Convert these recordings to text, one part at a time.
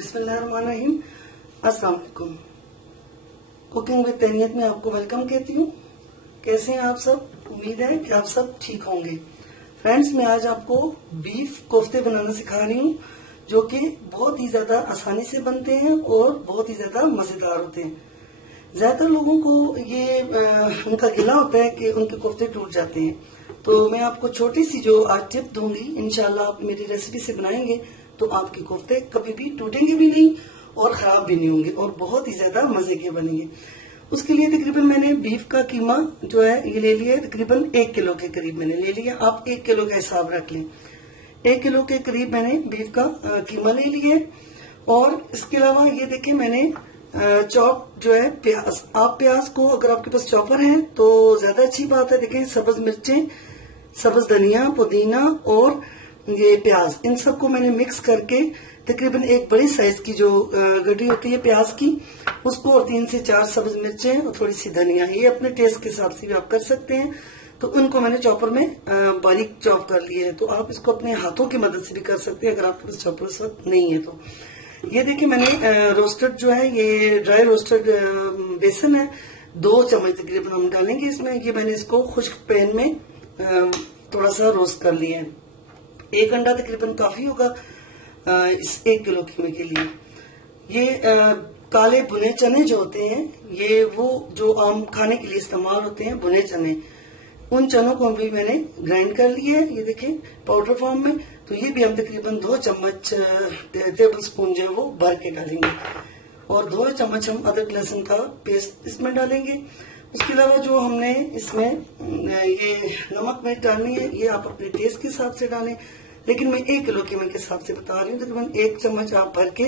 बिस्मिल्लाहिर्रहमानिर्रहीम। अस्सलाम वालेकुम। कुकिंग विद तैनियत में आपको वेलकम कहती हूँ। कैसे हैं आप सब? उम्मीद है कि आप सब ठीक होंगे। फ्रेंड्स, मैं आज आपको बीफ कोफ्ते बनाना सिखा रही हूँ, जो कि बहुत ही ज्यादा आसानी से बनते हैं और बहुत ही ज्यादा मजेदार होते हैं। ज्यादातर लोगों को ये उनका गिला होता है कि उनके कोफ्ते टूट जाते हैं, तो मैं आपको छोटी सी जो आज टिप दूंगी, इंशाल्लाह आप मेरी रेसिपी से बनाएंगे तो आपके कोफ्ते कभी भी टूटेंगे भी नहीं और खराब भी नहीं होंगे और बहुत ही ज्यादा मजे के बनेंगे। उसके लिए तकरीबन मैंने बीफ का कीमा जो है ये ले लिया है, तकरीबन 1 किलो के करीब मैंने ले लिया। आप 1 किलो का हिसाब रख लें। 1 किलो के करीब मैंने बीफ का कीमा ले लिया है। और इसके अलावा ये देखिए मैंने चॉप जो है प्याज, आप प्याज को अगर आपके पास चॉपर है तो ज्यादा अच्छी बात है। देखें, सब्ज मिर्चें, सब्ज धनिया, पुदीना और ये प्याज, इन सबको मैंने मिक्स करके तकरीबन एक बड़ी साइज की जो गड्डी होती है प्याज की, उसको और 3 से 4 सब्ज मिर्चें और थोड़ी सी धनिया, ये अपने टेस्ट के हिसाब से भी आप कर सकते हैं, तो उनको मैंने चॉपर में बारीक चॉप कर लिया है। तो आप इसको अपने हाथों की मदद से भी कर सकते हैं अगर आपके पास चॉपर उस वक्त नहीं है तो। ये देखिए मैंने रोस्टेड जो है, ये ड्राई रोस्टेड बेसन है, 2 चम्मच तकरीबन हम डालेंगे इसमें। ये मैंने इसको खुश्क पैन में थोड़ा सा रोस्ट कर लिया है। 1 अंडा तकरीबन काफी होगा इस 1 किलो कीमे के लिए। ये काले भुने चने जो होते हैं, ये वो जो आम खाने के लिए इस्तेमाल होते हैं, भुने चने, उन चनों को भी मैंने ग्राइंड कर लिया है, ये देखें पाउडर फॉर्म में। तो ये भी हम तकरीबन 2 चम्मच टेबल स्पून जो है वो भर के डालेंगे और 2 चम्मच हम अदरक लहसुन का पेस्ट इसमें डालेंगे। उसके अलावा जो हमने इसमें ये नमक मिर्च डालनी है, ये आप अपने टेस्ट के हिसाब से डालें, लेकिन मैं 1 किलो कीमे के हिसाब से बता रही हूँ। तकरीबन 1 चम्मच आप भर के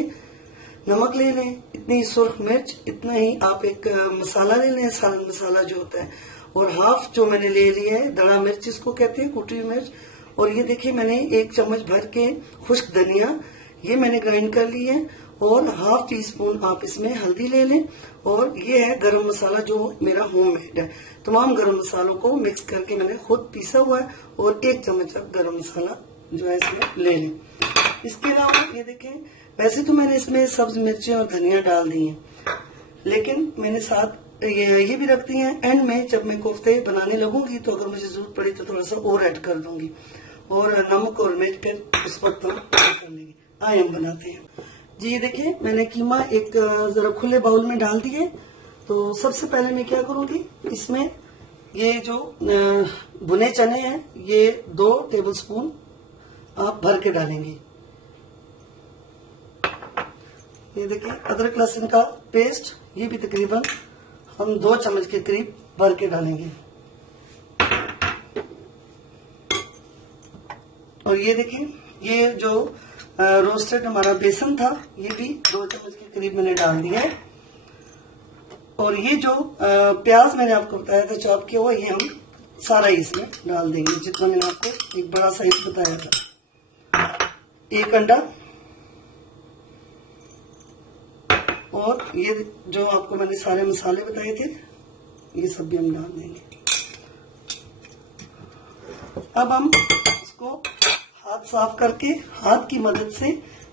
नमक ले लें, इतनी सुर्ख मिर्च, इतना ही आप एक मसाला ले लें, सालन मसाला जो होता है, और हाफ जो मैंने ले लिया है दड़ा मिर्च जिसको कहते हैं, कुटी हुई मिर्च। और ये देखिए मैंने 1 चम्मच भर के खुश्क धनिया, ये मैंने ग्राइंड कर ली है, और हाफ टी स्पून आप इसमें हल्दी ले लें। और ये है गरम मसाला जो मेरा होममेड है। तमाम गरम मसालों को मिक्स करके मैंने खुद पीसा हुआ है, और 1 चम्मच आप गरम मसाला जो है इसमें ले लें। इसके अलावा ये देखें, वैसे तो मैंने इसमें सब्ज मिर्चें और धनिया डाल दी है, लेकिन मैंने साथ ये भी रख दी है एंड में, जब मैं कोफ्ते बनाने लगूंगी तो अगर मुझे जरूरत पड़ी तो थोड़ा सा और ऐड कर दूंगी। और नमक और मिर्च फिर उस वक्त हम कर लेंगे। आए हम बनाते हैं जी। ये देखिए मैंने कीमा एक जरा खुले बाउल में डाल दिए। तो सबसे पहले मैं क्या करूंगी, इसमें ये जो भुने चने हैं ये 2 टेबल स्पून आप भर के डालेंगे। ये देखिए अदरक लहसुन का पेस्ट, ये भी तकरीबन हम 2 चम्मच के करीब भर के डालेंगे। और ये देखिए ये जो रोस्टेड हमारा बेसन था, ये भी 2 चम्मच के करीब मैंने डाल दिया है। और ये जो प्याज मैंने आपको बताया था चॉप किया हुआ, ये हम सारा इसमें डाल देंगे, जितना मैंने आपको एक बड़ा साइज बताया था। 1 अंडा, और ये जो आपको मैंने सारे मसाले बताए थे, ये सब भी हम डाल देंगे। अब हम इसको हाथ साफ करके हाथ की मदद से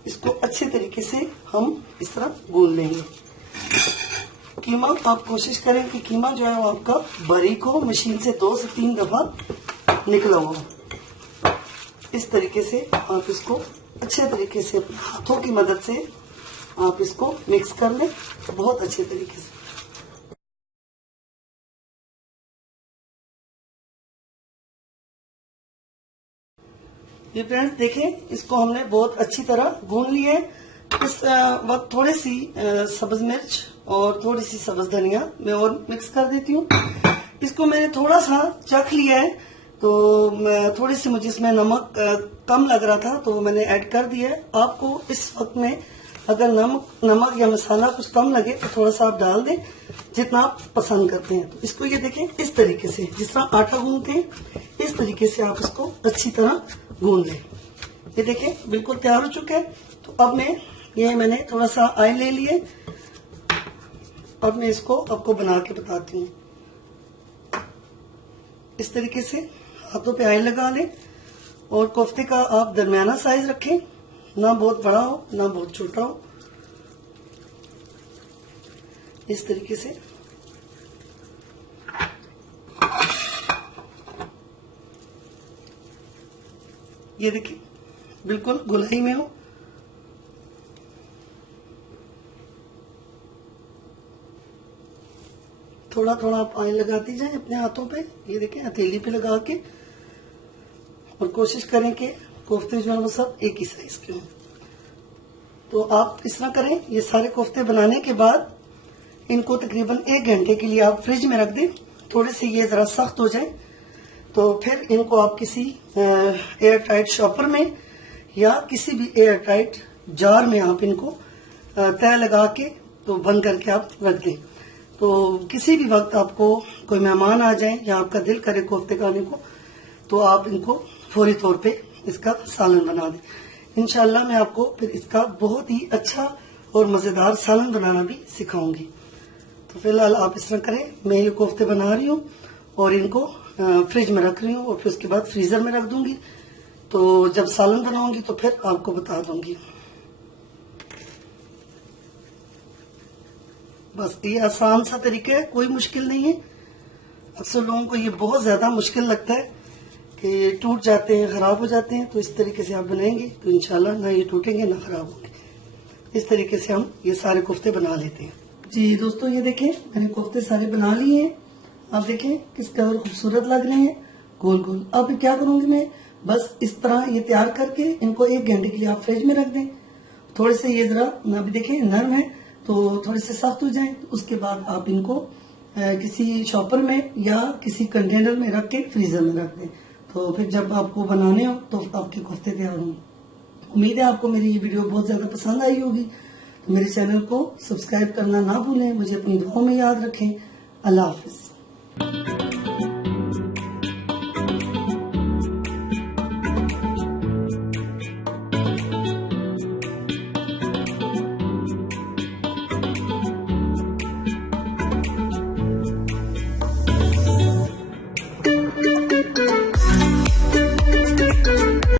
इसको अच्छे तरीके से हम इस तरह गूंद लेंगे। कीमा आप कोशिश करें कि कीमा जो है वो आपका बारीक हो, मशीन से 2 से 3 दफा निकला हो। इस तरीके से आप इसको अच्छे तरीके से हाथों की मदद से आप इसको मिक्स कर लें बहुत अच्छे तरीके से। ये फ्रेंड्स देखें, इसको हमने बहुत अच्छी तरह भून लिया है। इस वक्त थोड़ी सी सब्ज मिर्च और थोड़ी सी सब्ज धनिया मैं और मिक्स कर देती हूँ। इसको मैंने थोड़ा सा चख लिया है, तो थोड़ी सी मुझे इसमें नमक कम लग रहा था तो मैंने ऐड कर दिया है। आपको इस वक्त में अगर नमक या मसाला कुछ कम लगे तो थोड़ा सा आप डाल दें, जितना आप पसंद करते हैं। तो इसको ये देखें, इस तरीके से जिस तरह आटा गूंदते हैं, इस तरीके से आप इसको अच्छी तरह गूंद लें। ये देखें बिल्कुल तैयार हो चुका है। तो अब मैंने थोड़ा सा ऑयल ले लिए। अब मैं इसको आपको बना के बताती हूँ। इस तरीके से हाथों पे ऑयल लगा लें, और कोफ्ते का आप दरमियाना साइज रखें, ना बहुत बड़ा हो ना बहुत छोटा हो। इस तरीके से ये देखिए बिल्कुल गोलाई में हो। थोड़ा थोड़ा आप ऑयल लगाती जाएं अपने हाथों पे, ये देखें हथेली पे लगा के, और कोशिश करें कि कोफ्ते जो है वो सब एक ही साइज के हों। तो आप इस तरह करें। ये सारे कोफ्ते बनाने के बाद इनको तकरीबन 1 घंटे के लिए आप फ्रिज में रख दें। थोड़े से ये जरा सख्त हो जाए तो फिर इनको आप किसी एयर टाइट शॉपर में या किसी भी एयर टाइट जार में आप इनको तय लगा के तो बंद करके आप रख दें। तो किसी भी वक्त आपको कोई मेहमान आ जाए या आपका दिल करे कोफ्ते खाने को, तो आप इनको फौरी तौर पे इसका सालन बना दें। इंशाल्लाह मैं आपको फिर इसका बहुत ही अच्छा और मजेदार सालन बनाना भी सिखाऊंगी। तो फिलहाल आप इस तरह करें। मैं ये कोफ्ते बना रही हूँ और इनको फ्रिज में रख रही हूँ और फिर उसके बाद फ्रीजर में रख दूंगी। तो जब सालन बनाऊंगी तो फिर आपको बता दूंगी। बस ये आसान सा तरीका है, कोई मुश्किल नहीं है। अक्सर लोगों को ये बहुत ज्यादा मुश्किल लगता है कि टूट जाते हैं, खराब हो जाते हैं। तो इस तरीके से आप बनाएंगे तो इंशाल्लाह ना ये टूटेंगे ना खराब होंगे। इस तरीके से हम ये सारे कोफ्ते बना लेते हैं। जी दोस्तों, ये देखें मैंने कोफ्ते सारे बना लिए हैं। आप देखें किस कदर खूबसूरत लग रहे हैं, गोल गोल। अब क्या करूंगी मैं, बस इस तरह ये तैयार करके इनको 1 घंटे के लिए आप फ्रिज में रख दें। थोड़े से ये जरा अभी देखें नरम है तो थोड़े से सख्त हो जाएं। तो उसके बाद आप इनको किसी शॉपर में या किसी कंटेनर में रख के फ्रीजर में रख दें। तो फिर जब आपको बनाने हो तो आपके कोफ्ते तैयार होंगे। उम्मीद है आपको मेरी ये वीडियो बहुत ज्यादा पसंद आई होगी। तो मेरे चैनल को सब्सक्राइब करना ना भूलें। मुझे अपनी दुआओं में याद रखें। अल्लाह हाफिज।